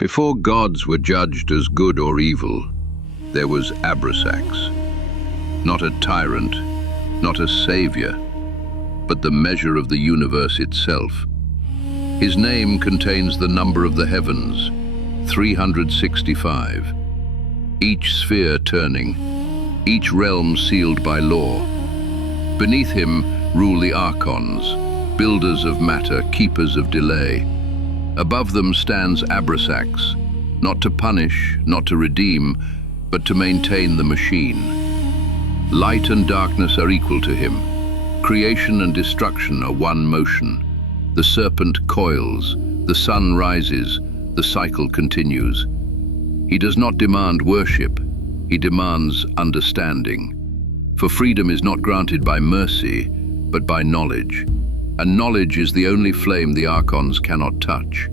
Before gods were judged as good or evil, there was Abrasax. Not a tyrant, not a savior, but the measure of the universe itself. His name contains the number of the heavens, 365. Each sphere turning, each realm sealed by law. Beneath him rule the archons, builders of matter, keepers of delay. Above them stands Abrasax, not to punish, not to redeem, but to maintain the machine. Light and darkness are equal to him. Creation and destruction are one motion. The serpent coils, the sun rises, the cycle continues. He does not demand worship, he demands understanding. For freedom is not granted by mercy, but by knowledge. And knowledge is the only flame the archons cannot touch.